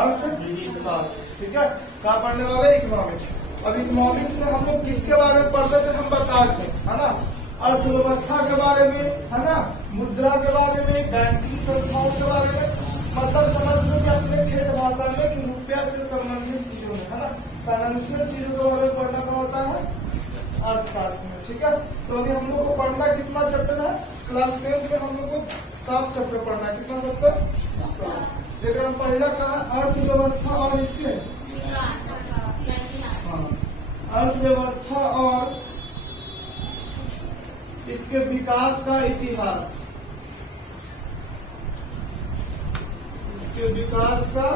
अर्थशास्त्र। ठीक है, क्या पढ़ने वाले? इकोनॉमिक्स। अब इकोनॉमिक्स में हम लोग किसके बारे में पढ़ते थे, हम बता थे, है ना? अर्थव्यवस्था के बारे में, है ना, मुद्रा के बारे में, बैंकिंग संस्थाओं के बारे में, मतलब समझ लो कि अपने ठेठ भाषा में कि रुपया से संबंधित चीजों में, है ना, फाइनेंशियल चीजों के बारे में पढ़ना का होता है अर्थशास्त्र में। ठीक है, तो अभी हम लोग को पढ़ना कितना चैप्टर है? क्लास 10 में हम लोग को 7 चैप्टर पढ़ना है। कितना चैप्टर? 7। देखिए हम पहला कहा अर्थव्यवस्था और इसके अर्थव्यवस्था और इसके विकास का इतिहास, इसके विकास का,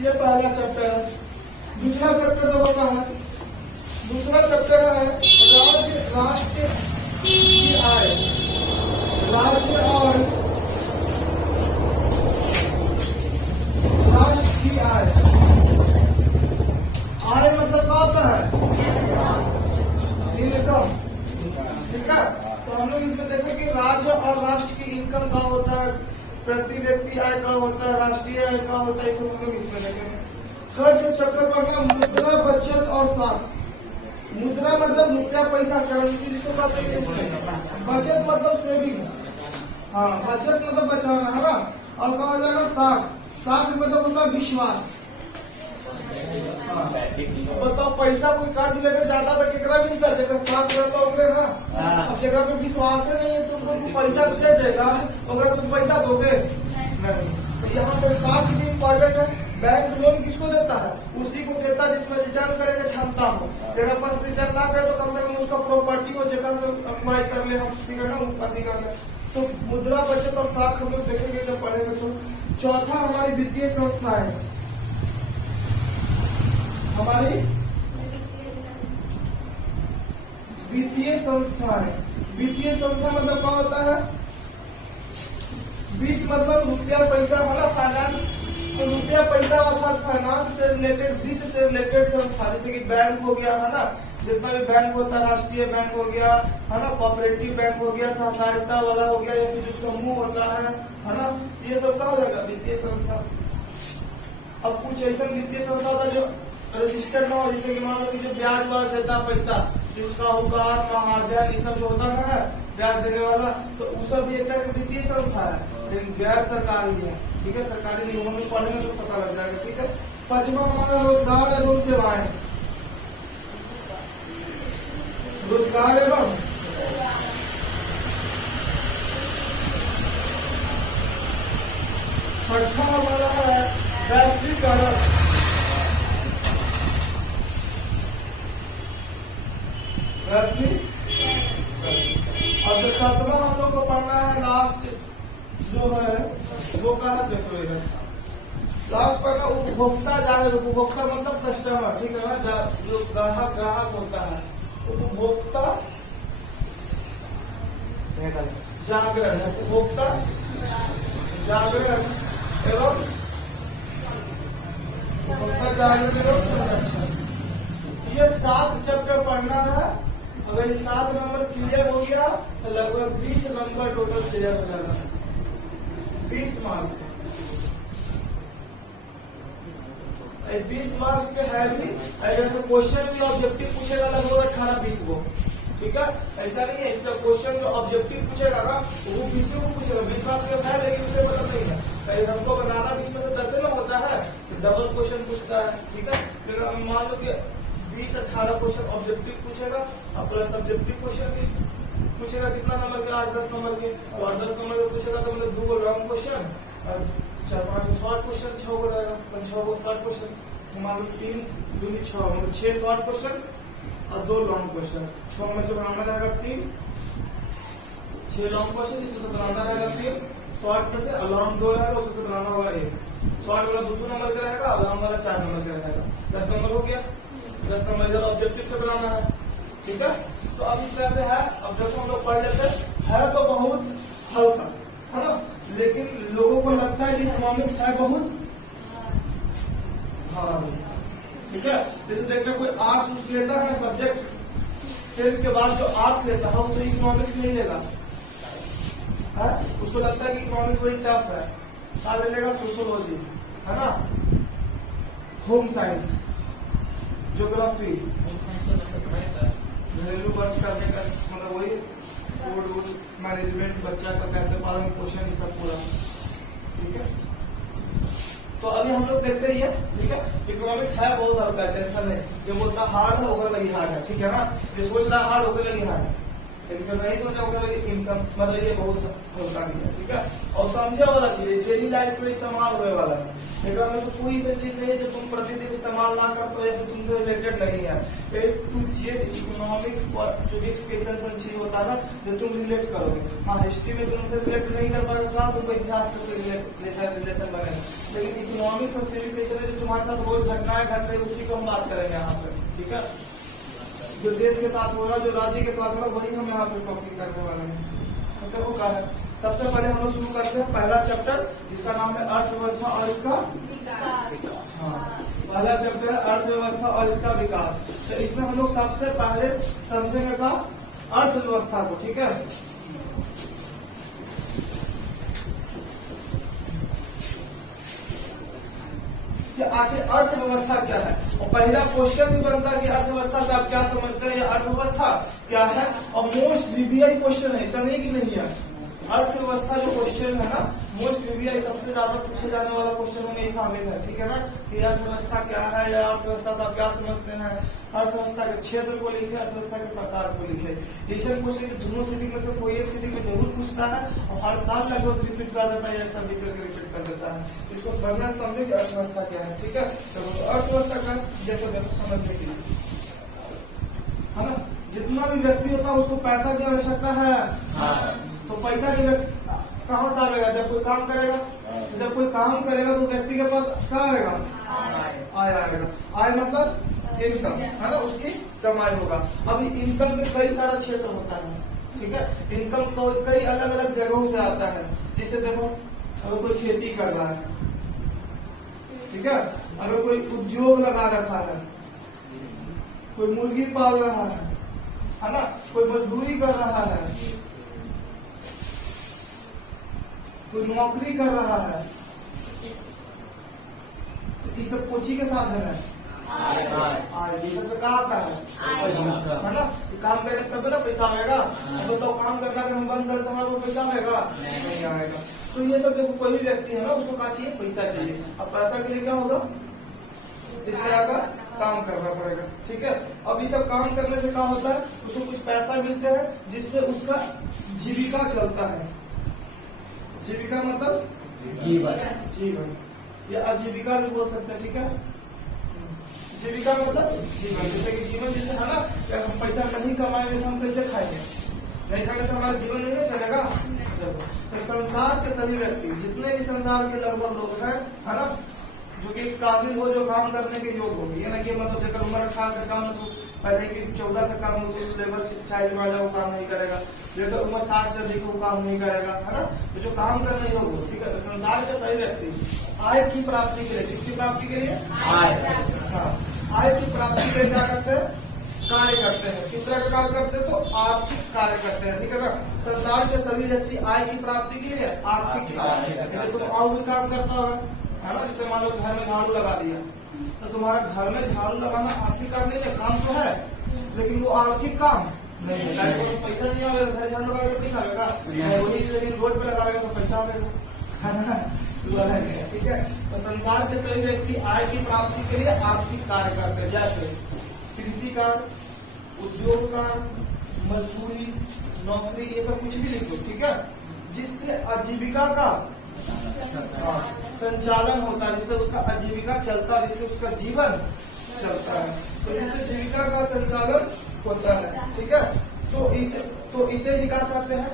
ये पहला चैप्टर है। दूसरा चैप्टर जो होता है, दूसरा चैप्टर है राज्य राष्ट्र की आय, राज्य और राष्ट्र की आय। आय मतलब क्या होता है? इनकम। ठीक है, तो हम लोग इसमें देखें कि राज्य और राष्ट्र की इनकम क्या होता है, प्रति व्यक्ति आय क्या होता है, राष्ट्रीय आय क्या होता है, इसे हम लोग इसमें देखेंगे। थर्ड जो चैप्टर पढ़ना मुद्रा, बचत और साख। मुद्रा मतलब रुपया पैसा, करेंसी जिसको कहते हैं। बचत मतलब सेविंग, हाँ, बचत मतलब बचाना, है ना। और कहा जाएगा साख, साख मतलब होता है विश्वास। बताओ पैसा कोई कर्ज लेके जाता तो केकरा भी कर देगा, साथ रहता होगे ना। अब जेकरा पे विश्वास नहीं है तुमको, तुम पैसा दे देगा तो तुम पैसा दोगे नहीं। तो यहाँ पे साथ भी इम्पोर्टेंट है। बैंक लोन किसको देता है? उसी को देता है जिसमें रिटर्न करे की क्षमता हो। तेरा पास रिटर्न ना करे तो कम से कम उसका प्रॉपर्टी हो, जगह से अप्लाई कर ले, हम अधिकार है। तो मुद्रा, बचत और साख हम लोग देखेंगे जब पढ़ेंगे। तो चौथा हमारी वित्तीय संस्था है, हमारी वित्तीय संस्था है। वित्तीय संस्था मतलब क्या होता है? वित्त मतलब रुपया पैसा, मतलब फाइनेंस। तो रुपया पैसा अर्थात फाइनेंस से रिलेटेड, वित्त से रिलेटेड संस्था, जैसे कि बैंक हो गया, है ना, जितना भी बैंक होता है, राष्ट्रीय बैंक हो गया, है ना, कोऑपरेटिव बैंक हो गया, सहकारिता वाला हो गया, या फिर जो समूह होता है ना, ये सब क्या हो जाएगा? वित्तीय संस्था। अब कुछ ऐसा वित्तीय संस्था होता है जो रजिस्टर्ड ना हो, जैसे कि मान लो कि जो ब्याज वाला देता पैसा, जिसका हुकार, महाजन, ये सब जो होता है ब्याज देने वाला, तो वो सब भी एक तरह की वित्तीय संस्था है, लेकिन गैर सरकारी है। ठीक है, सरकारी नियमों में पढ़ेंगे तो पता लग जाएगा। ठीक है, पांचवा हमारा रोजगार एवं सेवाएं, रोजगार एवं छठा हमारा है वैश्वीकरण, वैश्वीकरण। और जो सातवां हम लोग को पढ़ना है लास्ट जो है वो कहा, देखो इधर लास्ट पढ़ना उपभोक्ता जागरण। उपभोक्ता मतलब कस्टमर, ठीक है ना, जो ग्राहक होता है, उपभोक्ता जागरण, उपभोक्ता जागरण एवं उपभोक्ता जागरण एवं संरक्षण। ये 7 चैप्टर पढ़ना है। अगर 7 नंबर क्लियर हो गया तो लगभग 20 नंबर टोटल क्लियर हो जाएगा, 20 मार्क्स। 20 मार्क्स के है भी, अगर तो क्वेश्चन भी ऑब्जेक्टिव पूछेगा लगभग 18-20 को। ठीक है, ऐसा नहीं है, इसका क्वेश्चन जो ऑब्जेक्टिव पूछेगा ना वो 20 को पूछेगा, 20 मार्क्स का है, लेकिन उसे मतलब नहीं है। हमको बनाना 20 में से 10 ना होता है, तो डबल क्वेश्चन पूछता है। ठीक है, फिर मान लो कि 20-18 क्वेश्चन ऑब्जेक्टिव पूछेगा और प्लस सब्जेक्टिव क्वेश्चन भी पूछेगा। कितना नंबर के? 8-10 नंबर के। तो 8-10 नंबर के पूछेगा तो मतलब 2 लॉन्ग क्वेश्चन और 4-5 शॉर्ट क्वेश्चन, 6 को रहेगा, 6 शॉर्ट क्वेश्चन। मान लो 3 दूनी 6, मतलब 6 शॉर्ट क्वेश्चन और 2 लॉन्ग क्वेश्चन। 6 में से बनाना रहेगा 3, 6 लॉन्ग क्वेश्चन, इसमें से बनाना रहेगा 3, शॉर्ट में से लॉन्ग 2 रहेगा, उसमें बनाना होगा 1। शॉर्ट वाला 2 नंबर का रहेगा, लॉन्ग वाला 4 नंबर का रहेगा। 10 नंबर हो गया। 10 नंबर का ऑब्जेक्टिव से बनाना है। ठीक है, तो अब इस तरह से है। अब देखो हम लोग पढ़ लेते हैं तो बहुत हल्का, है ना, लेकिन लोगों को लगता है कि इकोनॉमिक्स है बहुत भारी। ठीक है, जैसे देखना कोई आर्ट्स लेता है ना सब्जेक्ट, 10th के बाद जो आर्ट्स लेता है वो तो इकोनॉमिक्स नहीं लेगा, है, उसको उसको लगता है कि इकोनॉमिक्स बड़ी टफ है, साथ ले लेगा सोशियोलॉजी, है ना, होम साइंस, ज्योग्राफी, घरेलू वर्क करने का मतलब वही फूड मैनेजमेंट, बच्चा का कैसे पालन पोषण, ये सब पूरा। ठीक है, तो अभी हम लोग देखते ही है। ठीक है, इकोनॉमिक्स है बहुत हल्का, टेंशन नहीं, जो बोलता हार्ड है ओकर लगी हार्ड है। ठीक है ना, जो सोच रहा हार्ड ओकर लगी हार्ड है, लेकिन जो नहीं सोचा ओकर लगी इनकम मतलब ये बहुत हल्का नहीं है। ठीक है, और समझे वाला चीज डेली लाइफ में इस्तेमाल होने वाला है। लेकिन में तो कोई ऐसी चीज नहीं है जो तुम प्रतिदिन इस्तेमाल ना करते हो या फिर तुमसे रिलेटेड नहीं है। A to Z economics civics के चीज होता है ना जो तुम रिलेट करोगे। हाँ, हिस्ट्री में तुमसे रिलेट नहीं कर पाएगा, तुमको इतिहास से रिलेशन बनेगा, लेकिन इकोनॉमिक्स और सिविक्स में जो तुम्हारे साथ रोज घटनाएं घट रही उसी को हम बात करेंगे यहाँ पे। ठीक है, जो देश के साथ हो रहा, जो राज्य के साथ हो रहा, वही हम यहाँ पे टॉपिक करने वाले हैं। तो देखो क्या है, सबसे पहले हम लोग शुरू करते हैं पहला चैप्टर जिसका नाम है अर्थव्यवस्था और इसका विकास। हाँ, पहला चैप्टर है अर्थव्यवस्था और इसका विकास। तो इसमें हम लोग सबसे पहले समझेंगे का अर्थव्यवस्था को। ठीक है, कि आखिर अर्थव्यवस्था क्या है, और पहला क्वेश्चन भी बनता है कि अर्थव्यवस्था से आप क्या समझते हैं या अर्थव्यवस्था क्या है। और मोस्ट वीवीआई क्वेश्चन है, ऐसा नहीं कि नहीं है। अर्थव्यवस्था जो क्वेश्चन है ना, मोस्ट वीवीआई सबसे ज्यादा पूछे जाने वाला क्वेश्चन में शामिल है। ठीक है ना, कि अर्थव्यवस्था क्या है या अर्थव्यवस्था से आप क्या समझते हैं, अर्थव्यवस्था के क्षेत्र को लिखे, अर्थव्यवस्था के प्रकार को लिखे। ऐसे क्वेश्चन दोनों सिटी में से कोई एक सिटी में जरूर पूछता है और हर साल लगभग रिपीट कर देता है या सब्जेक्ट रिपीट कर देता है। इसको बढ़िया समझे कि अर्थव्यवस्था क्या है। ठीक है, तो अर्थव्यवस्था का जैसे समझने के लिए है ना, जितना भी व्यक्ति होता है उसको पैसा की आवश्यकता है। तो पैसा की कहाँ से आएगा, जब कोई काम करेगा, जब कोई काम करेगा तो व्यक्ति के पास क्या आएगा, आय आएगा। आय मतलब इनकम है ना, उसकी कमाई होगा। अभी इनकम में कई सारा क्षेत्र होता है। ठीक है, इनकम तो कई अलग अलग जगहों से आता है। जैसे देखो, अगर कोई खेती कर रहा है, ठीक है, अगर कोई उद्योग लगा रखा है, कोई मुर्गी पाल रहा है ना, कोई मजदूरी कर रहा है, कोई नौकरी कर रहा है, तो इस सब कोची के साथ है ये सब कहाँ का है ना, काम करेंगे तब ना पैसा आएगा। तो काम करना अगर हम बंद करते हमारे को पैसा आएगा नहीं आएगा। तो ये सब देखो, कोई भी व्यक्ति है ना उसको क्या चाहिए, पैसा चाहिए। अब पैसा के लिए क्या होगा, इस तरह का काम करना पड़ेगा। ठीक है, अब ये सब काम करने से क्या होता है, उसको कुछ पैसा मिलता है जिससे उसका जीविका चलता है। जीविका मतलब जीवन या आजीविका भी बोल सकते हैं। ठीक है, जीविका मतलब जीवन, जैसे कि जीवन जैसे है ना, हम पैसा नहीं कमाएंगे तो हम कैसे खाएंगे, नहीं खाएंगे तो हमारा जीवन नहीं चलेगा। तो संसार के सभी व्यक्ति, जितने भी संसार के लगभग लोग हैं, है ना, जो कि काबिल हो, जो काम करने के योग्य हो, ये ना कि मतलब जब उम्र 18 से कम है तो पहले की 14 से कम हो तो लेबर चाइल्ड वाला वो काम नहीं करेगा, जैसे उम्र 60 से अधिक वो काम नहीं करेगा, है ना, तो जो काम करने योग्य हो। ठीक है, तो संसार के सही व्यक्ति आय की प्राप्ति के लिए, किसकी प्राप्ति के लिए, आय की प्राप्ति के लिए क्या करते हैं, कार्य करते हैं। किस तरह का कार्य करते हैं, तो आर्थिक कार्य करते हैं। ठीक है ना, संसार के सभी व्यक्ति आय की प्राप्ति के लिए आर्थिक कार्य, तुम और भी काम करता होगा, है ना, जैसे मान लो घर में झाड़ू लगा दिया, तो तुम्हारा घर में झाड़ू लगाना आर्थिक काम नहीं है, काम तो है लेकिन वो आर्थिक काम नहीं है। तो पैसा नहीं आएगा, घर झाड़ू लगाएगा तो पैसा आएगा, वही लेकिन रोड पे लगाएगा तो पैसा आएगा, है ना। ठीक है, तो संसार के सभी व्यक्ति आय की प्राप्ति के लिए आर्थिक कार्य करते हैं, जैसे कृषि कार्य, उद्योग कार्य, मजदूरी, नौकरी, ये सब कुछ भी लिखो। ठीक है, जिससे आजीविका का संचालन होता है, जिससे उसका आजीविका चलता है, जिससे उसका जीवन चलता है, तो जिससे जीविका का संचालन होता है। ठीक है, तो इसे ही क्या करते हैं,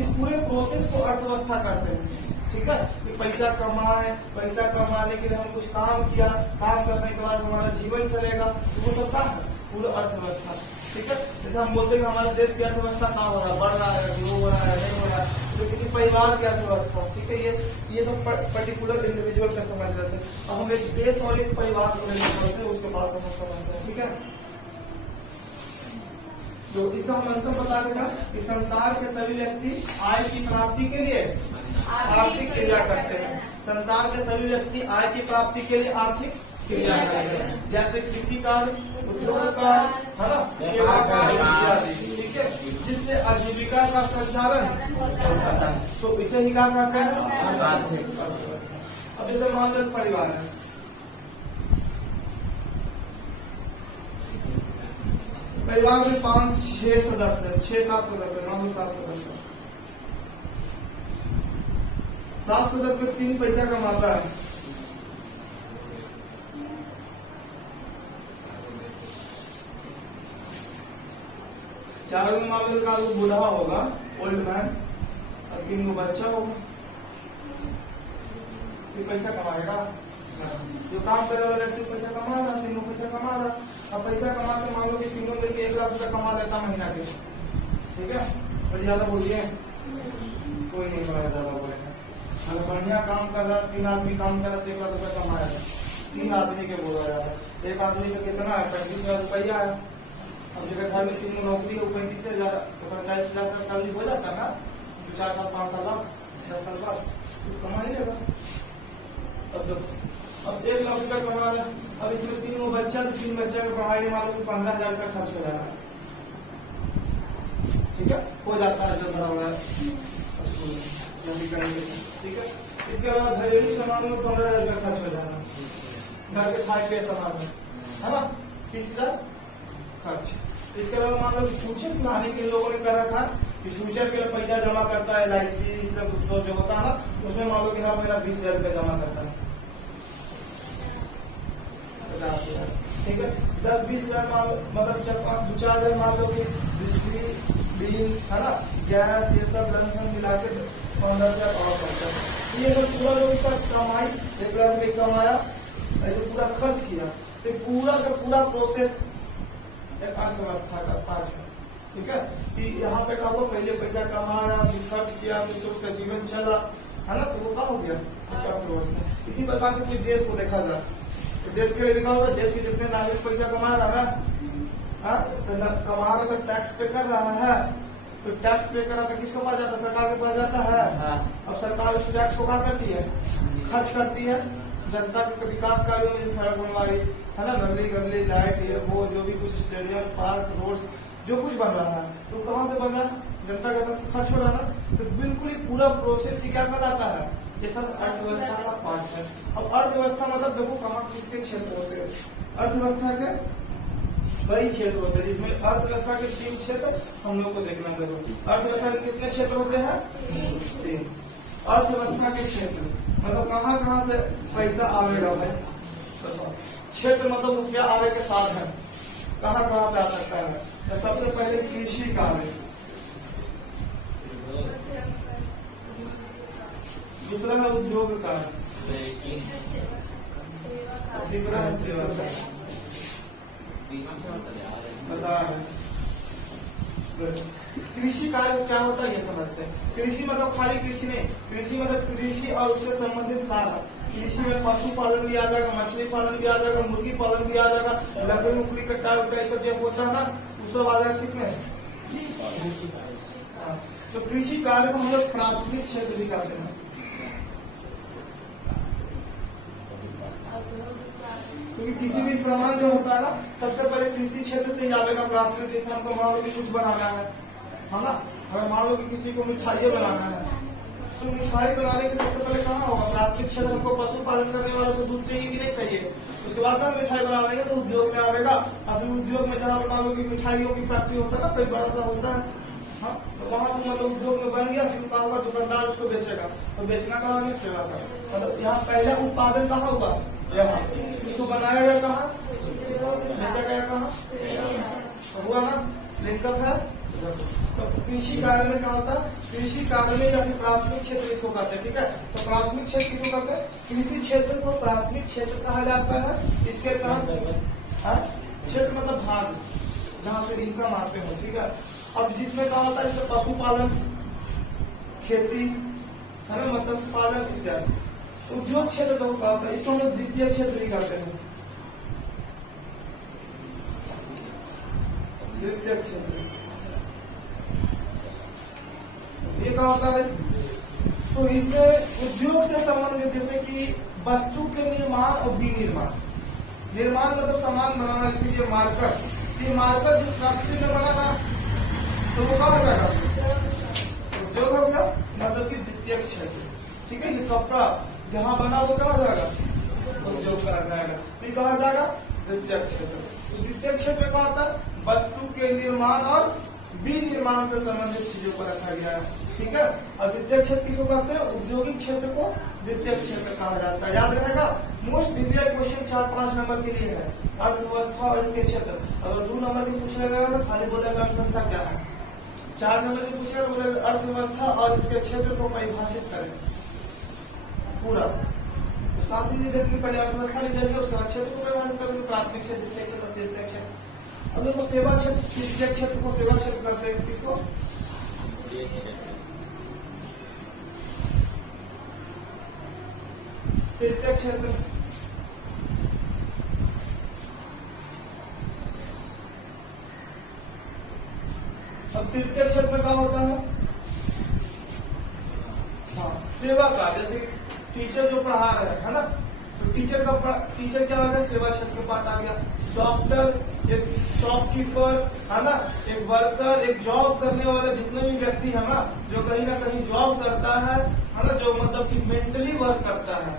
इस पूरे प्रोसेस को अर्थव्यवस्था करते हैं। ठीक है, कि पैसा कमाए, पैसा कमाने के लिए हम कुछ काम किया, काम करने के बाद हमारा जीवन चलेगा, तो वो सब है पूरा अर्थव्यवस्था। ठीक है, जैसे हम बोलते हैं कि हमारे देश की अर्थव्यवस्था कहाँ हो रहा है, बढ़ रहा है, ग्रो हो रहा है, नहीं हो रहा है, तो किसी परिवार की अर्थव्यवस्था। ठीक है, ये तो पर्टिकुलर इंडिविजुअल का समझ रहे थे। अब हम एक देश और एक परिवार को लेकर पढ़ते हैं, उसके बाद हम समझते हैं। ठीक है, तो इसका हम मतलब बता देगा कि संसार के सभी व्यक्ति आय की प्राप्ति के लिए आर्थिक क्रिया करते हैं। संसार के सभी व्यक्ति आय की प्राप्ति के लिए आर्थिक क्रिया करते हैं, जैसे कृषि कार्य, उद्योग कार्य, है ना, सेवा कार्य इत्यादि, ठीक है, जिससे आजीविका का संचालन होता है। तो इसे ही क्या कहते हैं? आर्थिक। अब जैसे मान लो परिवार है, परिवार में 5-6 सदस्य, 6-7 सदस्य, मान लो 7 सदस्य, 7 सदस्य में 3 पैसा कमाता है, 4 में मान लो का बूढ़ा होगा, ओल्ड मैन, और 3 को बच्चा होगा, ये पैसा कमाएगा। जो काम करे वाला व्यक्ति पैसा कमा रहा, 3 पैसा कमा रहा। अब पैसा कमा के मान लो कि 3 मिलकर 1 लाख रुपया कमा लेता महीना के, ठीक है, और ज्यादा बोलिए कोई नहीं बोलेगा, ज्यादा बोलेगा। अगर बढ़िया काम कर रहा, 3 आदमी काम कर रहा, 1 लाख रुपया कमाएगा। 3 आदमी के बोला जाता है, एक आदमी का कितना है? 35,000 रुपया है। अब जगह घर में 3 नौकरी हो, 35,000, 40,000 सैलरी हो जाता है ना, 4 साल 5 साल 10 साल बाद कमा ही लेगा। अब 1 लाख रुपया कमा रहा, अब इसमें 3 बच्चा, तो 3 बच्चा के पढ़ाई में मान लो 15,000 रुपया खर्च हो जाता है, ठीक है, हो जाता है जब बड़ा बड़ा स्कूल करेंगे, ठीक है। इसके अलावा घरेलू सामान में 15,000 रुपया खर्च हो जाना, घर के खाए पिए सामान में, है ना, 30,000 खर्च। इसके अलावा मान लो फ्यूचर प्लानिंग के लोगों ने कर रखा है कि फ्यूचर के लिए पैसा जमा करता है, LIC सब जो होता है ना, उसमें मान लो कि हर महीना 20,000 रुपया जमा करता है, ठीक है। 10-20,000 मतलब 4-5 मान लो कि बिजली बिल, है ना, गैस, ये सब रंग मिला के 15,000 और खर्चा। ये सब पूरा जो इसका कमाई 1 लाख रुपये कमाया, जो पूरा खर्च किया, तो पूरा का पूरा प्रोसेस एक अर्थव्यवस्था का पार्ट है, ठीक है। कि यहाँ पे कहा पहले पैसा कमाया, फिर खर्च किया, फिर उसका जीवन चला, है ना, तो वो क्या हो गया? अर्थव्यवस्था। इसी प्रकार से कोई देश को देखा जाए तो देश के लिए लिखा होगा, देश के जितने नागरिक पैसा कमा रहा है, तो कमा रहा तो टैक्स पे कर रहा है, तो टैक्स पे करा तो किसके पास जाता है? सरकार के पास जाता है। अब सरकार उस टैक्स को क्या करती है? खर्च करती है जनता के विकास कार्यों में, सड़क बनवाई, है ना, गली लाइट, ये वो जो भी कुछ स्टेडियम, पार्क, रोड्स जो कुछ बन रहा है, तो कहाँ से बन रहा है? जनता के पास खर्च हो रहा है ना। तो बिल्कुल ही पूरा प्रोसेस ही क्या कहलाता है? ये सब अर्थव्यवस्था का पार्ट है। अब अर्थव्यवस्था मतलब देखो कहाँ किसके क्षेत्र होते हैं? अर्थव्यवस्था के कई क्षेत्र होते हैं, जिसमें अर्थव्यवस्था के 3 क्षेत्र हम लोग को देखना जरूरी। अर्थव्यवस्था के कितने क्षेत्र होते हैं? 3। अर्थव्यवस्था के क्षेत्र मतलब कहाँ से पैसा आवेगा भाई? क्षेत्र मतलब वो क्या आवे के साधन, कहाँ से आ सकता है? तो सबसे पहले कृषि कार्य, दूसरा है उद्योग कार्य, तीसरा है सेवा कार्य। कृषि कार्य क्या होता है ये समझते हैं। कृषि मतलब खाली कृषि नहीं, कृषि मतलब कृषि और उससे संबंधित सारा। कृषि में पशुपालन भी आ जाएगा, मछली पालन भी आ जाएगा, मुर्गी पालन भी आ जाएगा, लकड़ी उकड़ी कट्टा उट्टा सब जो होता है ना, उसको आ जाएगा किसमें? तो कृषि कार्य को हम लोग प्राथमिक क्षेत्र भी कहते हैं, क्योंकि किसी भी सामान जो होता है ना, सबसे पहले कृषि क्षेत्र से आवेगा प्राथमिक। जैसे हमको मान लो कि कुछ बनाना है ना, अगर मान लो कि किसी को मिठाई बनाना है, तो मिठाई बनाने के सबसे पहले कहाँ होगा? प्राथमिक क्षेत्र। हमको पशुपालन करने वालों से दूध चाहिए कि नहीं चाहिए? उसके बाद हम मिठाई बनाएंगे तो उद्योग में आवेगा। अभी उद्योग में जहाँ मान लो कि मिठाइयों की फैक्ट्री होता है ना, कोई बड़ा सा होता है, हाँ, तो वहाँ मतलब उद्योग में बन गया, फिर कहा होगा दुकानदार उसको बेचेगा, तो बेचना कहाँ है? सेवा का। मतलब यहाँ पहले उत्पादन कहाँ होगा? यहाँ। इसको बनाया गया कहाँ? बेचा गया कहाँ? हुआ ना, लिंकअप है। तो कृषि कार्य में क्या होता है? कृषि कार्य में या फिर प्राथमिक क्षेत्र इसको कहते हैं, ठीक है। तो प्राथमिक क्षेत्र किसको कहते हैं? कृषि क्षेत्र को प्राथमिक क्षेत्र कहा जाता है। इसके तहत क्षेत्र मतलब भाग, जहाँ से इनकम आते हो, ठीक है। अब जिसमें क्या होता है? जैसे पशुपालन, खेती, है ना, मत्स्य पालन इत्यादि। उद्योग क्षेत्र तो होता है, इसको हम लोग द्वितीय क्षेत्र भी कहते हैं, द्वितीय क्षेत्र। ये क्या होता है? तो इसमें उद्योग से संबंधित जैसे कि वस्तु के निर्माण और विनिर्माण। निर्माण मतलब सामान बनाना, जैसे ये मार्कर, ये मार्कर जिस फैक्ट्री में बना ना तो वो कहाँ जाएगा? उद्योग हो गया, मतलब कि द्वितीय क्षेत्र। ठीक है, ये कपड़ा जहाँ बना वो कहाँ जाएगा? उद्योग का जाएगा। ये कहाँ जाएगा? द्वितीय क्षेत्र। तो द्वितीय क्षेत्र का होता है वस्तु के निर्माण और विनिर्माण से संबंधित चीजों को रखा गया है। ठीक है, और द्वितीय क्षेत्र किसको कहते हैं? औद्योगिक क्षेत्र को द्वितीय क्षेत्र कहा जाता है। याद रहेगा, मोस्ट प्रीवियस क्वेश्चन 4-5 नंबर के लिए है अर्थव्यवस्था और इसके क्षेत्र। अगर 2 नंबर के पूछा गया तो खाली बोलेगा अर्थव्यवस्था क्या है। 4 नंबर के पूछेगा तो बोलेगा अर्थव्यवस्था और इसके क्षेत्र को परिभाषित करें पूरा। तो साथ ही लिख के पहले अर्थव्यवस्था लिख देंगे, उसके बाद क्षेत्र को परिभाषित करेंगे, प्राथमिक क्षेत्र, द्वितीय क्षेत्र, तृतीय क्षेत्र। अब देखो सेवा क्षेत्र, तृतीय क्षेत्र को सेवा क्षेत्र करते हैं। किसको? तृतीय क्षेत्र। अब तृतीय क्षेत्र में क्या होता है? हाँ, सेवा का, जैसे टीचर जो पढ़ा रहे है ना, तो टीचर क्या हो गया? सेवा क्षेत्र का पार्ट आ गया। डॉक्टर, एक शॉपकीपर है ना, एक वर्कर, एक जॉब करने वाले जितने भी व्यक्ति है ना, जो कहीं ना कहीं जॉब करता है ना, जो मतलब कि मेंटली वर्क करता है।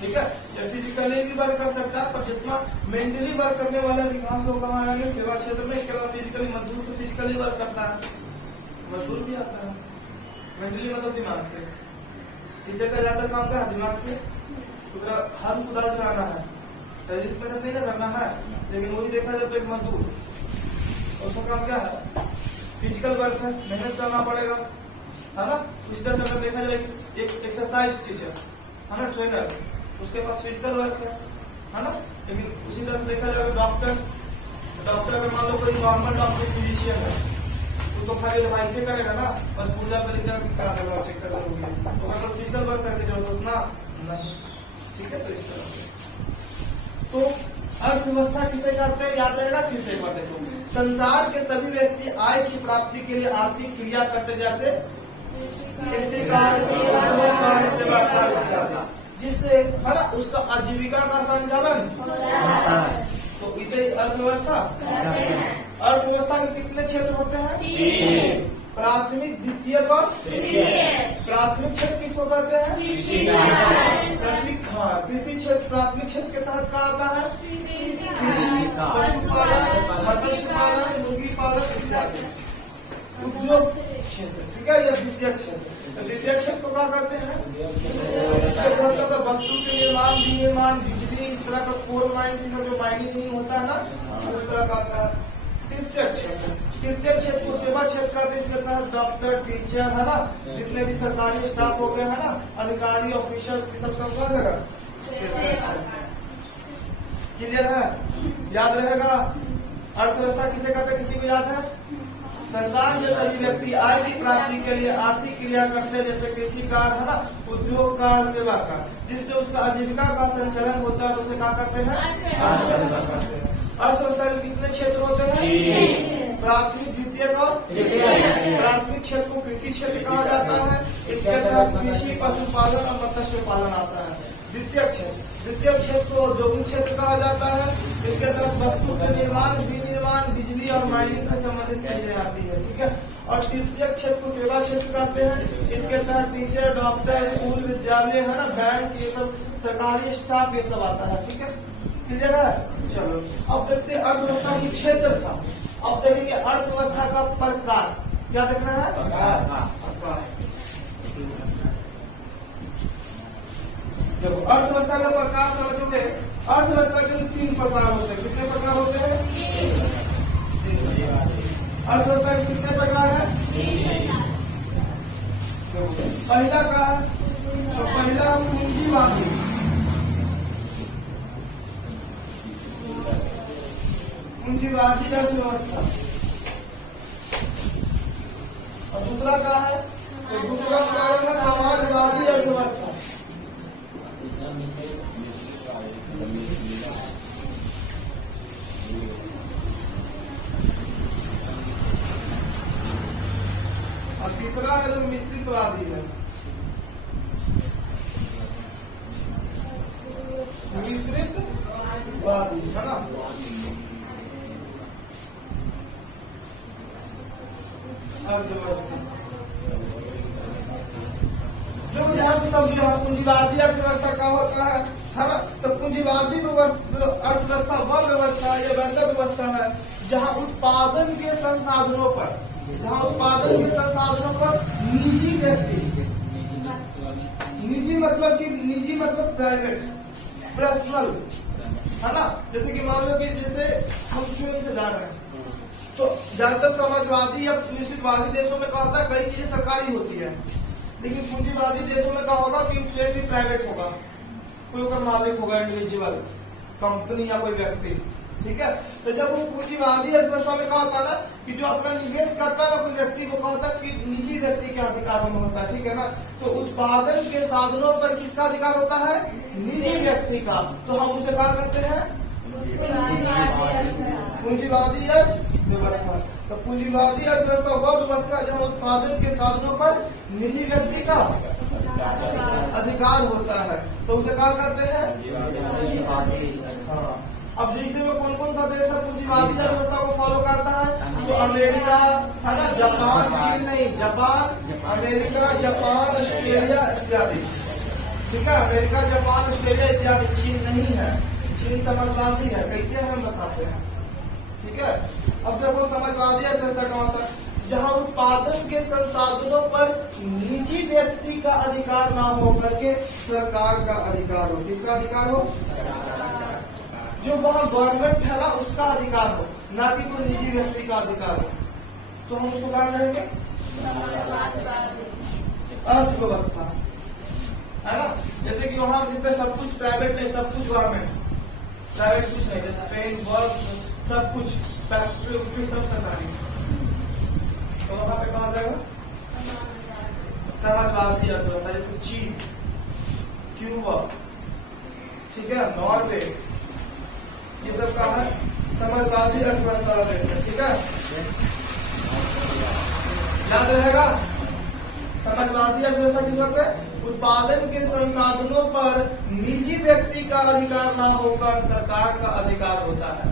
ठीक है, या फिजिकली भी वर्क कर सकता है, पर जितना मेंटली वर्क करने वाले अधिकांश लोग कहाँ आएंगे? सेवा क्षेत्र में। इसके अलावा फिजिकली मजदूर तो फिजिकली वर्क करता है, मजदूर भी आता है। मेंटली मतलब दिमाग से। टीचर का ज्यादा काम क्या है? दिमाग से। तो हाथ कुदाल चलाना है, शारीरिक मेहनत नहीं ना करना है, लेकिन वही देखा जाए तो एक मजदूर, उसका काम क्या है? फिजिकल वर्क है, मेहनत करना पड़ेगा, है ना। इस तरह से देखा जाए एक एक्सरसाइज टीचर है ना, ट्रेनर, उसके पास फिजिकल वर्क है ना। लेकिन उसी तरह से देखा जाएगा डॉक्टर अगर मान लो कोई नॉर्मल डॉक्टर फिजिशियन है तो खाली दवाई से करेगा ना, बस पूजा पर इधर क्या दवा चेक कर दोगे, तो अगर फिजिकल वर्क करके जरूरत उतना नहीं। ठीक है, तो इस तरह से तो अर्थव्यवस्था किसे कहते हैं? याद रहेगा, फिर से पढ़ते तो संसार के सभी व्यक्ति आय की प्राप्ति के लिए आर्थिक क्रिया करते, जैसे कृषि कार्य, उद्योग कार्य, सेवा कार्य इत्यादि, जिससे है ना उसका आजीविका का संचालन होता है। तो इसे अर्थव्यवस्था। अर्थव्यवस्था के कितने क्षेत्र होते हैं? प्राथमिक, द्वितीय और प्राथमिक क्षेत्र किसको कहते हैं? कृषि क्षेत्र। प्राथमिक क्षेत्र के तहत क्या आता है? कृषि, पशुपालन, मत्स्य पालन, मुर्गी पालन इत्यादि। उद्योग क्षेत्र, ठीक है, या द्वितीय क्षेत्र। तो द्वितीय क्षेत्र को क्या करते हैं? वस्तु के निर्माण, विनिर्माण, बिजली, इस तरह का कोल माइनिंग का जो माइनिंग होता है ना, उस तरह का आता है। तृतीय क्षेत्र, तृतीय क्षेत्र को सेवा क्षेत्र कहते हैं। इसके तहत डॉक्टर, टीचर है ना, जितने भी सरकारी स्टाफ हो गए है ना, अधिकारी, ऑफिसर्स, सब कर देगा। क्लियर है? याद रहेगा। अर्थव्यवस्था किसे कहते हैं? किसी को याद है? संसार के सभी व्यक्ति आय की प्राप्ति के लिए आर्थिक क्रिया करते हैं, जैसे कृषि कार्य है ना, उद्योग कार्य, सेवा कार्य, जिससे उसका आजीविका का संचालन होता है, तो उसे क्या करते हैं? अर्थव्यवस्था के कितने क्षेत्र होते हैं? प्राथमिक, द्वितीय और प्राथमिक क्षेत्र को कृषि क्षेत्र कहा जाता है। इसके तहत कृषि, पशुपालन और मत्स्य पालन आता है। द्वितीय क्षेत्र को औद्योगिक क्षेत्र कहा जाता है। इसके तहत वस्तु के निर्माण, विनिर्माण, बिजली और माइनिंग से संबंधित चीजें आती है। ठीक है, और तृतीय क्षेत्र को सेवा क्षेत्र कहते हैं। इसके तहत टीचर, डॉक्टर, स्कूल, विद्यालय है ना, बैंक, ये सब सरकारी स्टाफ ये सब आता है। ठीक है, क्लियर है? चलो अब देखते हैं अर्थव्यवस्था की क्षेत्र था। अब देखेंगे अर्थव्यवस्था का प्रकार। क्या देखना है? देखो अर्थव्यवस्था का प्रकार समझोगे। अर्थव्यवस्था के 3 प्रकार होते हैं। कितने प्रकार होते हैं? अर्थव्यवस्था के कितने प्रकार है? पहला का है तो पहला पूंजीवादी, पूंजीवादी अर्थव्यवस्था। और दूसरा का है तो दूसरा प्रकार है समाजवादी अर्थव्यवस्था। और तीसरा है जो मिश्रितवादी है। मिश्रितवादी है ना। अर्थव्यवस्था जो ध्यान से समझिए, पूंजीवादी अर्थव्यवस्था क्या होता है ना। तो पूंजीवादी अर्थव्यवस्था वह व्यवस्था या वैसा व्यवस्था है जहां उत्पादन के संसाधनों पर निजी व्यक्ति, निजी मतलब प्राइवेट, पर्सनल है ना। जैसे कि मान लो कि जैसे हम ट्रेन से जा रहे हैं, तो ज्यादातर समाजवादी या निश्चितवादी देशों में क्या होता है, कई चीजें सरकारी होती है, लेकिन पूंजीवादी देशों में क्या होगा कि ट्रेन भी प्राइवेट होगा, कोई उसका मालिक होगा, इंडिविजुअल कंपनी या कोई व्यक्ति, ठीक है। तो जब वो पूंजीवादी अर्थव्यवस्था में क्या होता है ना कि जो अपना निवेश करता है ना कोई व्यक्ति, वो क्या होता है कि निजी व्यक्ति के अधिकारों में होता है, ठीक है ना। तो उत्पादन के साधनों पर किसका अधिकार होता है, निजी व्यक्ति का। तो हम उसे क्या करते हैं, पूंजीवादी अर्थव्यवस्था। तो पूंजीवादी अर्थव्यवस्था वह व्यवस्था जहाँ उत्पादन के साधनों पर निजी व्यक्ति का अधिकार होता है, तो उसे क्या करते हैं। हाँ। अब जैसे में कौन कौन सा देश है पूंजीवादी अर्थव्यवस्था को फॉलो करता है, तो अमेरिका है ना, जापान, चीन नहीं, जापान, अमेरिका, जापान, ऑस्ट्रेलिया इत्यादि, ठीक है। अमेरिका, जापान, ऑस्ट्रेलिया इत्यादि। चीन नहीं है, चीन समाजवादी है। कैसे हम बताते हैं, ठीक है। अब देखो समाजवादी अर्थव्यवस्था का मतलब जहां उत्पादन के संसाधनों पर निजी व्यक्ति का अधिकार ना हो करके सरकार का अधिकार हो। किसका अधिकार हो, जो वहां गवर्नमेंट है ना उसका अधिकार हो, ना कि कोई निजी व्यक्ति का अधिकार हो। तो हम उसको क्या कहेंगे, अर्थव्यवस्था है ना। जैसे कि वहां जिन पे सब कुछ प्राइवेट नहीं, सब कुछ गवर्नमेंट, प्राइवेट कुछ नहीं, जैसे पेन, वर्क, सब कुछ फैक्ट्री सब सरकारी, तो वहां पे कहा जाएगा समाजवादी अर्थव्यवस्था। जैसे चीन, क्यूबा, ठीक है, नॉर्वे, ये सब का है समाजवादी अर्थव्यवस्था वाला देश है, ठीक है। याद रहेगा, समाजवादी अर्थव्यवस्था की जरूरत है उत्पादन के संसाधनों पर निजी व्यक्ति का अधिकार न होकर सरकार का अधिकार होता है।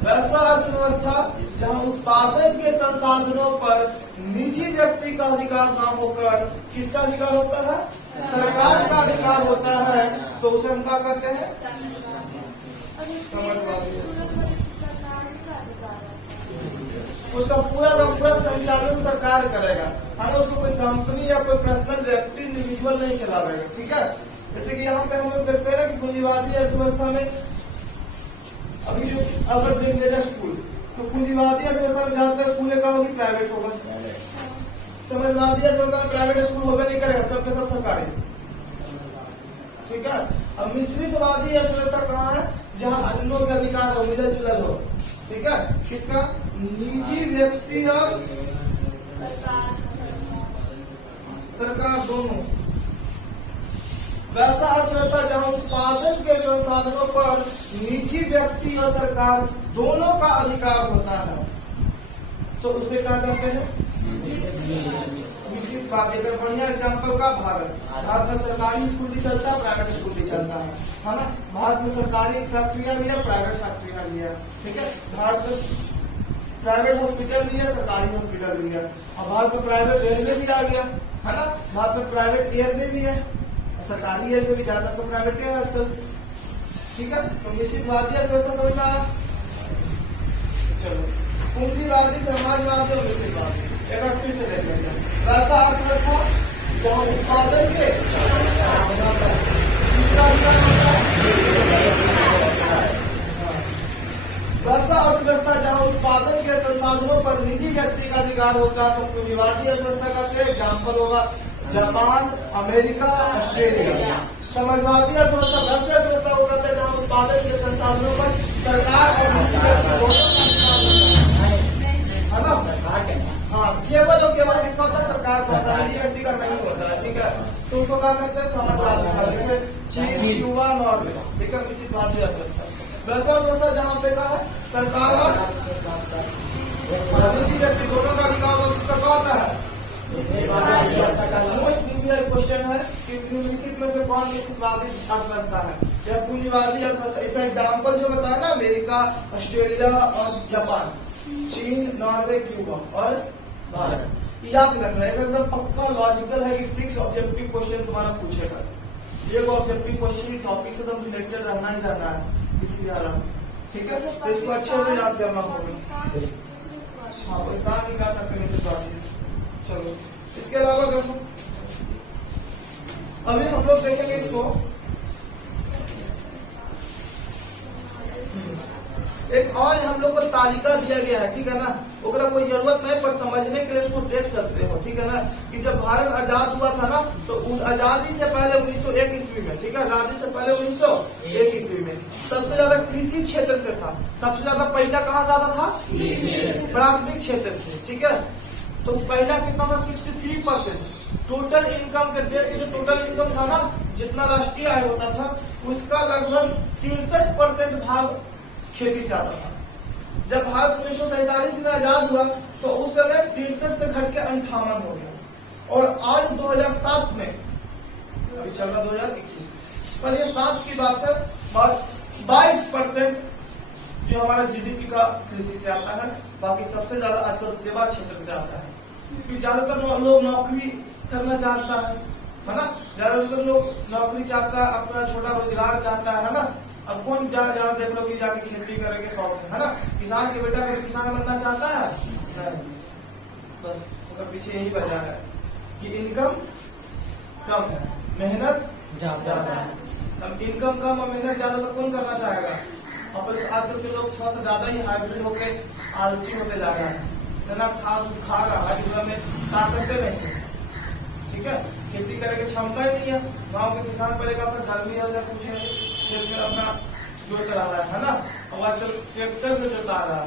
वैसा अर्थव्यवस्था जहां उत्पादन के संसाधनों पर निजी व्यक्ति का अधिकार न होकर किसका अधिकार होता है, सरकार का अधिकार होता है, तो उसे हम क्या कहते हैं, समाजवादी। उसका पूरा का पूरा संचालन सरकार करेगा, है ना। उसको कोई कंपनी या कोई पर्सनल व्यक्ति, इंडिविजुअल नहीं चलाएगा, ठीक है। जैसे कि यहाँ पे हम लोग देखते हैं ना कि पूंजीवादी अर्थव्यवस्था में अभी जो अगर देख लेगा स्कूल, तो पूंजीवादी अर्थव्यवस्था में ज्यादातर स्कूल का होगी प्राइवेट होगा। समाजवादी अर्थव्यवस्था में प्राइवेट स्कूल होगा नहीं करेगा, सबके सब सरकारी, ठीक है। अब मिश्रितवादी अर्थव्यवस्था कहाँ है, जहाँ दोनों के अधिकार हो, मिलल जुलल हो, ठीक है। किसका, निजी व्यक्ति और सरकार दोनों। वैसा अर्थव्यवस्था जहां उत्पादन के संसाधनों पर निजी व्यक्ति और सरकार दोनों का अधिकार होता है, तो उसे क्या कहते हैं, मिश्रितवादी। अगर बढ़िया एग्जाम्पल का भारत में सरकारी स्कूल भी चलता है, प्राइवेट स्कूल भी चलता है ना। भारत में सरकारी फैक्ट्रियां भी है, प्राइवेट फैक्ट्रियां भी है, ठीक है। भारत में प्राइवेट हॉस्पिटल भी है, सरकारी हॉस्पिटल भी है। और भारत में प्राइवेट रेलवे भी आ गया, है ना। भारत में प्राइवेट एयरवे भी है, सरकारी एयरवे भी, ज्यादा तो प्राइवेट है आजकल, ठीक है। तो मिश्रितवादी अर्थव्यवस्था समझ में आया। चलो, पूंजीवादी, समाजवादी और मिश्रितवादी एक बार फिर से देख लेते हैं। वैसा अर्थव्यवस्था जहाँ उत्पादन के वैसा अर्थव्यवस्था जहाँ उत्पादन के संसाधनों पर निजी व्यक्ति का अधिकार होता है, तो पूंजीवादी अर्थव्यवस्था का एग्जाम्पल होगा जापान, अमेरिका, ऑस्ट्रेलिया। समाजवादी अर्थव्यवस्था वैसे अर्थव्यवस्था होता है जहाँ उत्पादन के संसाधनों पर सरकार और निजी व्यक्ति दोनों का अधिकार है ना। हाँ, केवल और केवल किसका होता है, सरकार का होता है, निजी व्यक्ति का नहीं होता है, ठीक है। तो उसको क्या कहते हैं, समाजवादी। जैसे चीन, क्यूबा, नॉर्वे, ठीक है, मिश्रितवादी अर्थव्यवस्था। वैसा अर्थव्यवस्था जहाँ पे का है सरकार और निजी व्यक्ति दोनों का अधिकार होता है, उसका क्या होता है, मोस्ट प्रीवियस क्वेश्चन है कि निम्नलिखित में से कौन निश्चितवादी अर्थव्यवस्था है या पूंजीवादी अर्थव्यवस्था। इसका एग्जाम्पल जो बताया ना, अमेरिका, ऑस्ट्रेलिया और जापान, चीन, नॉर्वे, क्यूबा और भारत। याद रखना है, एकदम पक्का लॉजिकल है कि फिक्स ऑब्जेक्टिव क्वेश्चन तुम्हारा पूछेगा। ये ऑब्जेक्टिव क्वेश्चन टॉपिक से तुम रिलेटेड रहना ही रहना है किसी भी हालत में, ठीक है। तो इसको अच्छे से याद करना होगा। हाँ, पाकिस्तान नहीं कर सकते निश्चितवादी। चलो, इसके अलावा देखो, अभी हम लोग देखेंगे इसको, एक और हम लोग को तालिका दिया गया है, ठीक है ना। ओकरा कोई जरूरत नहीं, पर समझने के लिए उसको देख सकते हो, ठीक है ना। कि जब भारत आजाद हुआ था ना, तो आजादी से पहले 1901 ईस्वी में, ठीक है, आजादी से पहले 1901 ईस्वी में सबसे ज्यादा कृषि क्षेत्र से था। सबसे ज्यादा पैसा कहाँ से आता था? प्राथमिक क्षेत्र से, ठीक है। तो पहला कितना था? 63%। टोटल इनकम के, देश की जो टोटल इनकम था ना, जितना राष्ट्रीय आय होता था, उसका लगभग 63% भाग खेती से आता था। जब भारत 1947 में आजाद हुआ तो उस समय 63 से घट के 58 हो गया, और आज 2007 में, अभी चल रहा 2021, पर ये 7 की बात है, और 22% जो हमारा जीडीपी का कृषि से आता है। बाकी सबसे ज्यादा आजकल सेवा क्षेत्र से आता है, क्योंकि ज्यादातर लोग नौकरी करना चाहता है ना। ज्यादातर लोग नौकरी चाहता है, अपना छोटा रोजगार चाहता है ना। अब कौन ज्यादा देख लो कि जाके खेती करेंगे शौक है ना। किसान के बेटा कोई किसान बनना चाहता है नहीं, बस उसका पीछे यही वजह है कि इनकम कम है, मेहनत ज्यादा है। अब इनकम कम और मेहनत ज्यादा तो कौन करना चाहेगा। और आजकल के लोग थोड़ा सा ज्यादा ही हाइब्रिड होके आलसी होते जा रहा है ना। खाद खा रहा है, में ताकत नहीं, ठीक है। खेती करने की क्षमता ही नहीं है। गाँव के किसान पहले का गर्मी है, कुछ खेत में अपना जोत रहा है ना। और आजकल ट्रैक्टर से जोता रहा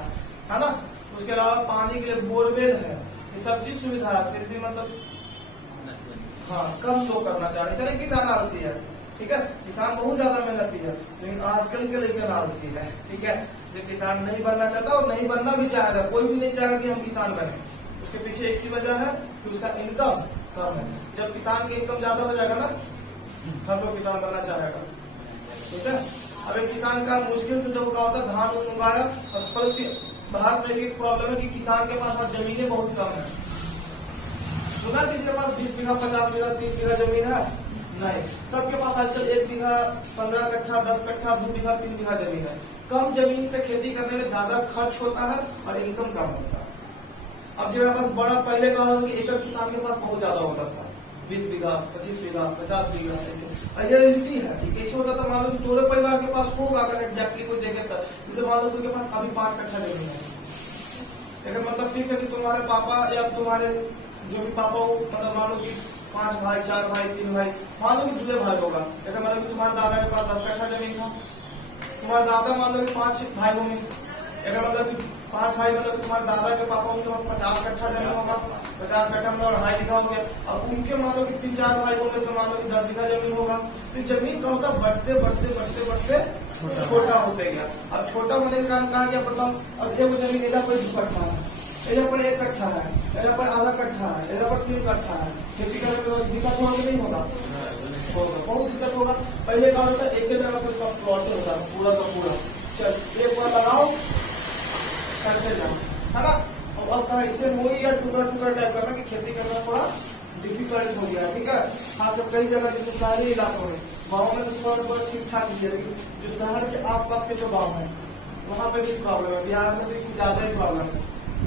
है ना। उसके अलावा पानी के लिए बोरवेल है, ये सब चीज सुविधा है, फिर भी मतलब हाँ कम तो करना चाहिए। इसलिए किसान आलसी है, ठीक है। किसान बहुत ज्यादा मेहनती है, लेकिन आजकल के लेकर आलसी है, ठीक है। जो किसान नहीं बनना चाहता और नहीं बनना भी चाहेगा, कोई भी नहीं चाहेगा कि हम किसान बने। उसके पीछे एक ही वजह है कि उसका इनकम कम है। जब किसान की इनकम ज्यादा हो जाएगा ना, हर कोई किसान बनना चाहेगा, ठीक है। अब एक किसान का मुश्किल से जो होता है धान उगाया, और उसकी भारत में भी प्रॉब्लम है कि किसान के पास जमीनें बहुत कम है। सुना किसी के पास 20 बीघा, 50 बीघा, 30 बीघा जमीन है? नहीं, सबके पास आजकल 1 बीघा, 15 कट्ठा, 10 कट्ठा, 2 बीघा, 3 बीघा जमीन है। कम जमीन पे खेती करने में ज्यादा खर्च होता है और इनकम कम होता है। अब जिनके पास बड़ा, पहले कहा कि एक किसान के पास बहुत ज्यादा होता था, 20 बीघा, 25 बीघा, 50 बीघा। रियलिटी है कि कैसे होता था। मान लो कि तोरे परिवार के पास होगा, अगर एग्जैक्टली कोई देखे तो, जैसे मान लो तुमके पास अभी 5 कट्ठा जमीन है, लेकिन मतलब फिक्स है कि तुम्हारे पापा या तुम्हारे जो भी पापा हो, मतलब मान लो कि 5 भाई, 4 भाई, 3 भाई, मान लो कि 2 भाई होगा। लेकिन मान लो कि तुम्हारे दादा के पास 10 कट्ठा जमीन था, तुम्हारे दादा मान लो कि 5 भाई होंगे। अगर मतलब कि 5 भाई, मतलब तुम्हारे दादा के पापा उनके पास 50 कट्ठा जमीन होगा, 50 कट्ठा में 2.5 बीघा हो गया। अब उनके मान लो कि 3-4 भाई होंगे, तो मान लो कि 10 बीघा जमीन होगा। तो जमीन का होता बढ़ते बढ़ते बढ़ते बढ़ते छोटा होते गया। अब छोटा होने के कारण कहा गया, बताओ, अब ये जमीन इधर पर 2 कट्ठा है, इधर पर 1 कट्ठा है, इधर पर आधा कट्ठा है, इधर पर 3 कट्ठा है। खेती करने में दिक्कत होगा कि नहीं होगा? बहुत दिक्कत होगा। पहले क्या होता है, एक ही जगह पर सब प्लॉट होता है, पूरा का पूरा। चल एक बार लगाओ, करते जाओ, है ना। अब कहा इसे मोई या टुकड़ा टुकड़ा टाइप करना कि खेती करना थोड़ा डिफिकल्ट हो गया, ठीक है। खासकर कई जगह जैसे शहरी इलाकों में, गाँव में तो थोड़ा ठीक ठाक ही है, लेकिन जो शहर के आसपास के जो गाँव है वहाँ पे भी प्रॉब्लम है। बिहार में भी कुछ ज्यादा ही प्रॉब्लम है,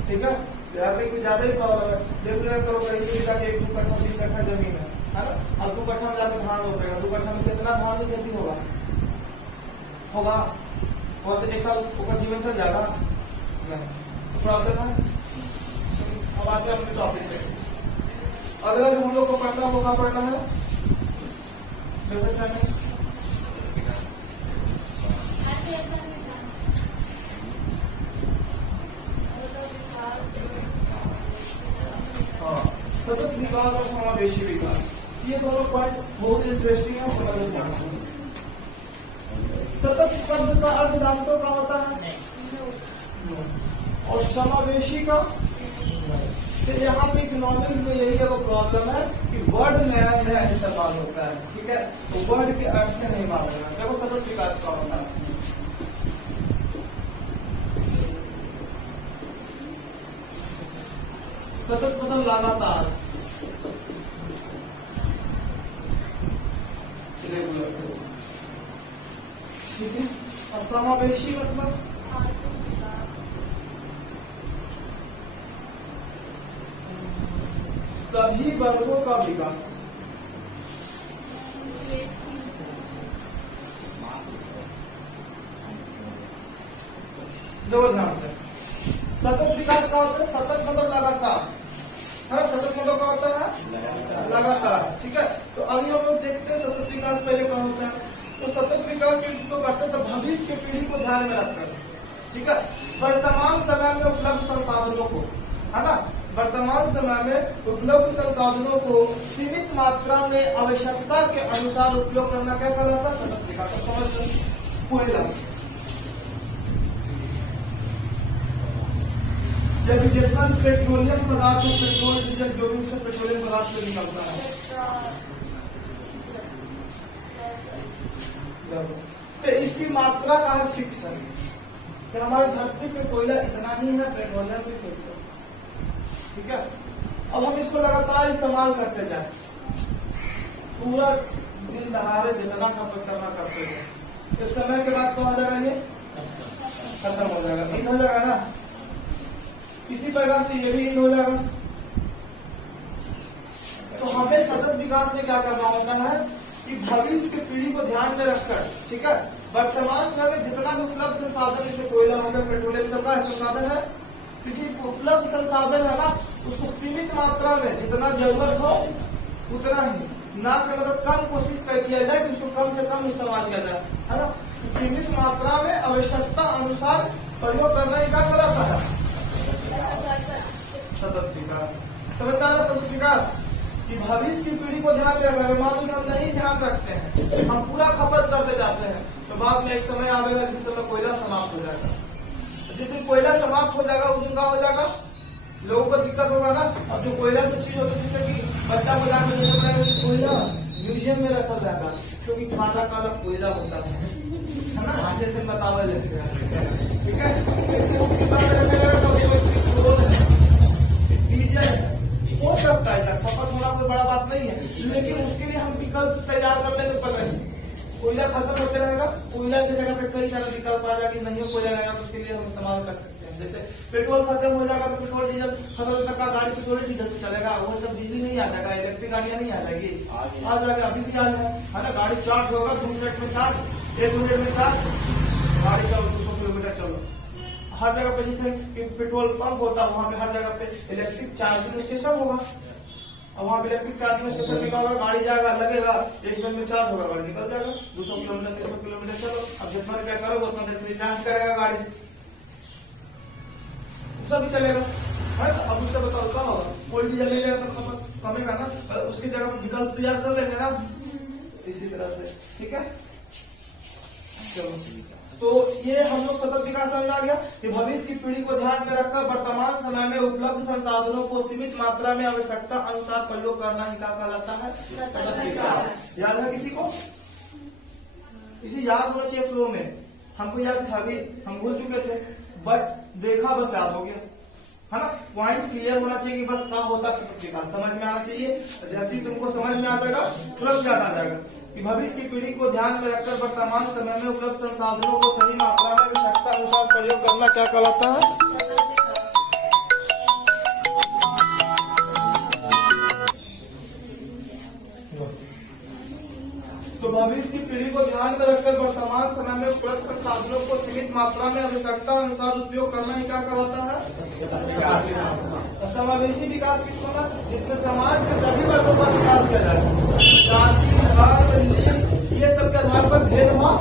ठीक है। बिहार में कुछ ज्यादा ही प्रॉब्लम है। देख लिया करो, कहीं से जाके 1-2 कट्ठा 3 कट्ठा जमीन है ना। अब 2 कट्ठा में जाकर धान रोपेगा, 2 कट्ठा में कितना धान की खेती होगा? और 1 साल ऊपर जीवन चल जाएगा, प्रॉब्लम है। अब आते हैं अपने टॉपिक पे। अगला जो हम लोग को पढ़ना होगा, पढ़ना है सतत विकास और समावेशी विकास। ये दोनों पॉइंट बहुत इंटरेस्टिंग है, समझने जाना। सतत शब्द का अर्थ जानते का होता है, और समावेशी का तो यहाँ पे इकोनॉमिक्स में यही एगो प्रॉब्लम है कि वर्ड नया नया इस्तेमाल होता है, ठीक है, तो वर्ड के अर्थ नहीं मालूम है। देखो सतत विकास का होता है, सतत मतलब लगातार, ठीक है, और समावेशी मतलब सभी वर्गों का विकास। देखो ध्यान से, सतत विकास का होता है, सतत मतलब लगातार है, सतत मतलब क्या होता है लगातार, ठीक है। तो अभी हम लोग देखते हैं सतत विकास पहले क्या होता है। तो सतत विकास तो करते हैं भविष्य की पीढ़ी को ध्यान में रखकर, ठीक है, वर्तमान समय में उपलब्ध संसाधनों को, है ना, वर्तमान समय में उपलब्ध संसाधनों को सीमित मात्रा में आवश्यकता के अनुसार उपयोग करना क्या कहलाता है, सतत विकास। समझ लो, कोयला, जब जितना पेट्रोलियम पदार्थ, पेट्रोल डीजल जो भी उससे पेट्रोलियम पदार्थ से निकलता है, तो इसकी मात्रा का है फिक्स है कि हमारी धरती पे कोयला इतना ही है, पेट्रोलियम भी फिक्स है, ठीक है। अब हम इसको लगातार इस्तेमाल करते जाए, पूरा दिन दहाड़े जितना खपत करना करते जाए, इस समय के बाद क्या हो जाएगा, ये खत्म हो जाएगा, इन हो जाएगा ना, इसी प्रकार से ये भी इन हो जाएगा। तो हमें सतत विकास में क्या करना होता है कि भविष्य की पीढ़ी को ध्यान में रखकर, ठीक है, वर्तमान समय में जितना भी उपलब्ध संसाधन, जैसे कोयला हो गया, पेट्रोलियम सबका संसाधन है, तो उपलब्ध संसाधन है ना, उसको सीमित मात्रा में जितना जरूरत हो उतना ही, ना कि मतलब कम कोशिश कर किया जाए कि उसको कम से कम इस्तेमाल किया जाए, है ना, तो सीमित मात्रा में आवश्यकता अनुसार प्रयोग करना ही क्या कराता है सतत विकास। समझता है सतत विकास कि भविष्य की पीढ़ी को ध्यान में रखना। मान लो हम नहीं ध्यान रखते हैं, हम पूरा खपत करते जाते हैं, तो बाद में एक समय आएगा जिस समय कोयला समाप्त हो जाएगा। जिस दिन कोयला समाप्त हो जाएगा उस दिन क्या हो जाएगा, लोगों को दिक्कत होगा ना। अब जो कोयला से चीज होती है, जैसे कि बच्चा को जाकर जैसे बनाएगा कोयला म्यूजियम में रखा जाएगा, क्योंकि काला काला कोयला होता है ना, ऐसे से बतावे लेते हैं, ठीक है। डीजल हो सकता है सर, खपत होना कोई बड़ा बात नहीं है, लेकिन उसके लिए हम विकल्प तैयार कर लेंगे। पता नहीं कोयला खत्म होते रहेगा, कोयला की जगह पे कई सारे विकल्प आ जाएगा, नहीं हो कोयला रहेगा तो उसके लिए हम इस्तेमाल कर सकते हैं। जैसे पेट्रोल खत्म हो जाएगा तो पेट्रोल डीजल खत्म होने तक का गाड़ी पेट्रोल डीजल से चलेगा, वो जब बिजली नहीं आ जाएगा, इलेक्ट्रिक गाड़ियां नहीं आ जाएगी, आ जाएगा, अभी भी आ है ना, गाड़ी चार्ज होगा 2 मिनट में चार्ज, 1 मिनट में चार्ज, गाड़ी चलो 200 किलोमीटर चलो। हर जगह पे जैसे पेट्रोल पंप होता है, वहाँ पे हर जगह पे इलेक्ट्रिक चार्जिंग स्टेशन होगा, और वहाँ पे इलेक्ट्रिक चार्जिंग स्टेशन में क्या होगा, गाड़ी जाएगा, लगेगा, 1 मिनट में चार्ज होगा, गाड़ी निकल जाएगा, 200 किलोमीटर 300 किलोमीटर चलो। अब जितना क्या करोगे उतना देर में चार्ज करेगा गाड़ी, उसका भी चलेगा, है। अब उससे बताओ क्या होगा, कोई डीजल नहीं जाएगा तो खपत कमेगा ना, उसकी जगह पर विकल्प तैयार कर लेंगे ना, इसी तरह से, ठीक है। चलो, तो ये हम लोग सतत विकास समझ आ गया कि भविष्य की पीढ़ी को ध्यान में रखकर वर्तमान समय में उपलब्ध संसाधनों को सीमित मात्रा में आवश्यकता अनुसार प्रयोग करना ही क्या कहलाता है, सतत विकास। याद है किसी को, इसे याद होना चाहिए फ्लो में, हमको याद था अभी, हम भूल चुके थे, बट देखा बस याद हो गया, है ना। पॉइंट क्लियर होना चाहिए कि बस क्या होता है सतत विकास, समझ में आना चाहिए। जैसे ही तुमको समझ में आ जाएगा तुरंत याद आ जाएगा कि भविष्य की पीढ़ी को ध्यान में रखकर वर्तमान समय में उपलब्ध संसाधनों को सही मात्रा में आवश्यकता अनुसार प्रयोग करना क्या कहलाता है। तो भविष्य की पीढ़ी को ध्यान में रखकर वर्तमान समय में उपलब्ध संसाधनों को सीमित मात्रा में आवश्यकता अनुसार उपयोग करना ही क्या कहलाता है। समावेशी विकास किसको ना, जिसमें समाज के सभी वर्गों का विकास किया जाए, जाति धर्म लिंग ये सब के आधार पर भेदभाव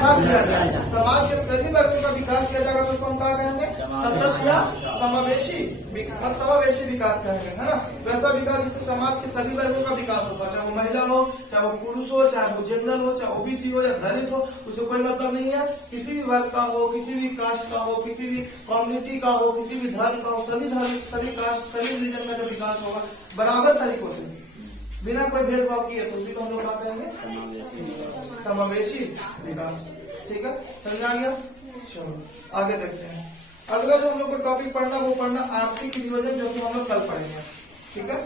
न किया जाए, समाज के सभी वर्गों का विकास किया जाएगा, तो उसको हम क्या कहेंगे, सतत या समावेशी समावेशी विकास कहेंगे, है ना। वैसा विकास जिससे समाज के सभी वर्गों का विकास होगा, चाहे वो महिला हो, चाहे वो पुरुष हो, चाहे वो जनरल हो, चाहे ओबीसी हो या दलित हो, उससे कोई मतलब नहीं है। किसी भी वर्ग का हो, किसी भी कास्ट का हो, किसी भी कम्युनिटी का हो, किसी भी धर्म का हो, सभी कास्ट सभी रिलीजन का जब विकास होगा बराबर तरीकों से बिना कोई भेदभाव किए, तो उसी को हम लोग बात करेंगे समावेशी विकास। ठीक है, समझ आ गया। चलो आगे देखते हैं। अगला जो हम लोग को टॉपिक पढ़ना वो पढ़ना आर्थिक नियोजन, जो कि हम लोग कल पढ़ेंगे। ठीक है।